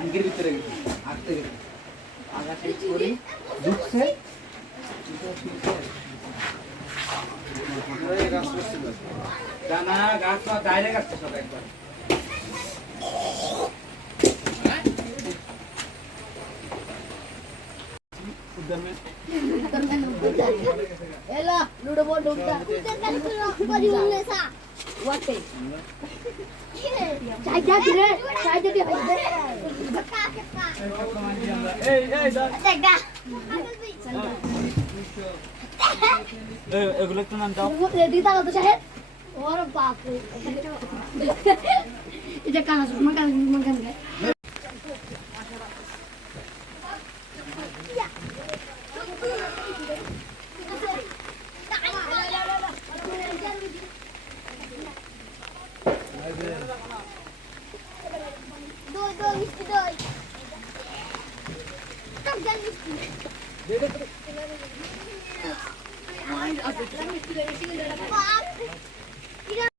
আঙ্গির ভিতরে আসতে গেছে আগাতে করে ঢুকছে দানা গাছ তো ডাইরেক্ট আসছে সব একবার Ela, ludo bodoh dah. Kita kan baju Indonesia. Wate. Cai jadi re, cai jadi aja. Kaka kaka. Tega. এগুলো একটু নাম দাও Ready tak tu Syahid? Orang pakai. Ija kan makan kan. Doi mesti doi. Tak jangan mesti. Tidak.